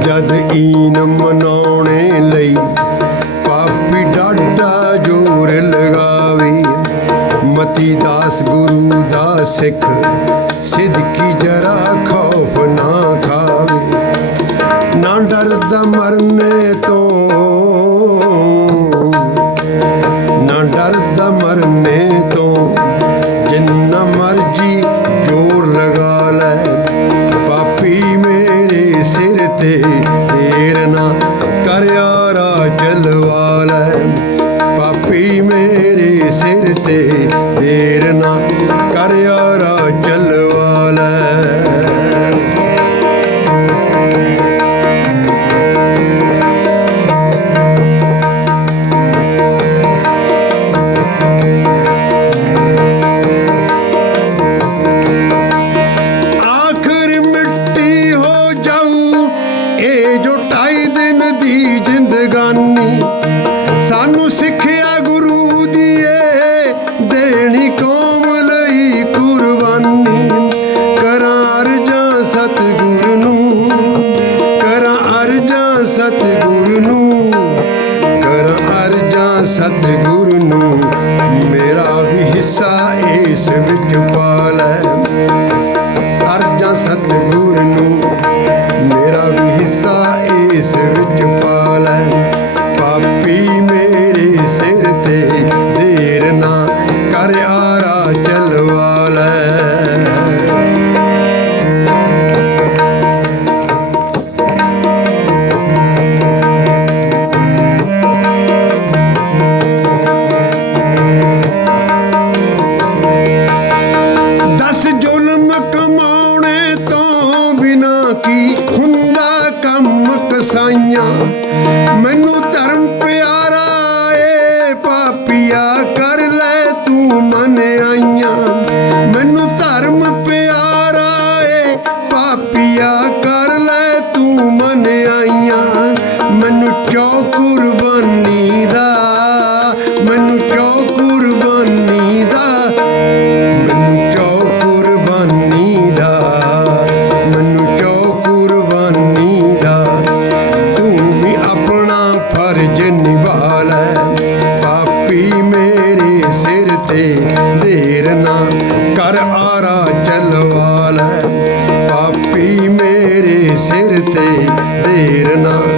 ਜਦ ਈਨ ਮਨਾਉਣੇ ਲਈ ਪਾਪੀ ਡਾਡਾ ਜੋਰ ਲਗਾਵੇ। ਮਤੀ ਦਾਸ ਗੁਰੂ ਦਾ ਸਿੱਖ তীর না ਦੀ ਜ਼ਿੰਦਗਾਨੀ। ਸਾਨੂੰ ਸਿੱਖਿਆ ਗੁਰੂ ਦੀ ਏ ਦੇਣੀ ਕੌਮ ਲਈ ਕੁਰਬਾਨੀ। ਕਰਾਂ ਅਰਜਾਂ ਸਤਿਗੁਰ ਨੂੰ ਕਰਾਂ ਅਰਜਾਂ ਸਤਿਗੁਰ ਨੂੰ ਕਰਾਂ ਅਰਜਾਂ ਸਤਿਗੁਰ ਨੂੰ ਮੇਰਾ ਵੀ ਹਿੱਸਾ ਇਸ ਵਿੱਚ ਪਾ ਲੈ ਅਰਜਾਂ ਸਤਿਗੁਰ ਨੂੰ ਮੇਰਾ ਵੀ ਹਿੱਸਾ ਇਸ ਵਿੱਚ መሳኛ መኖ ਸਿਰ ਤੇ ਦੇਰ ਨਾ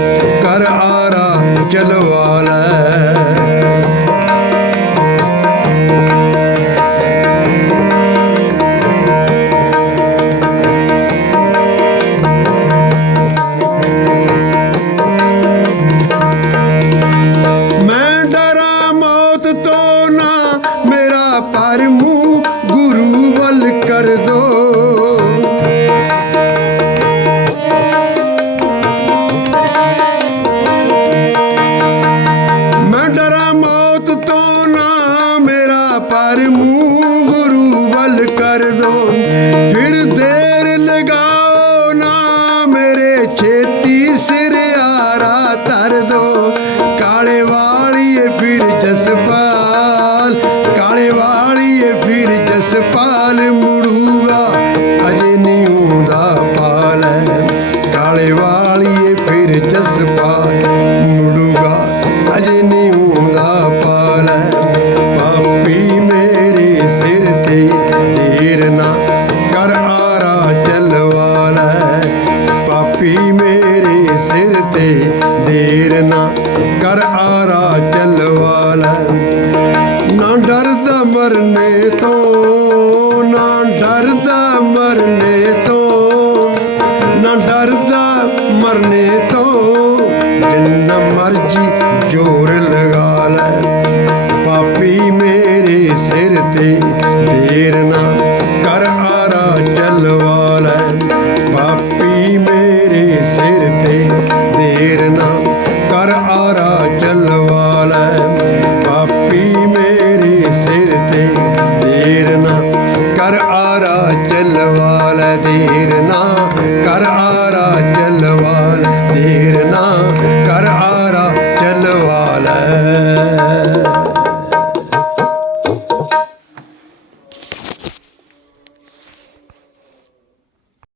ਪਰ ਮੂੰਹ ਗੁਰੂ ਵੱਲ ਕਰ ਦੋ। ਸਿਰ ਤੇ ਦੇਰ ਨਾ ਕਰ ਆਰਾ ਚੱਲਵਾਲਾ ਨਾ ਡਰਦਾ ਮਰਨੇ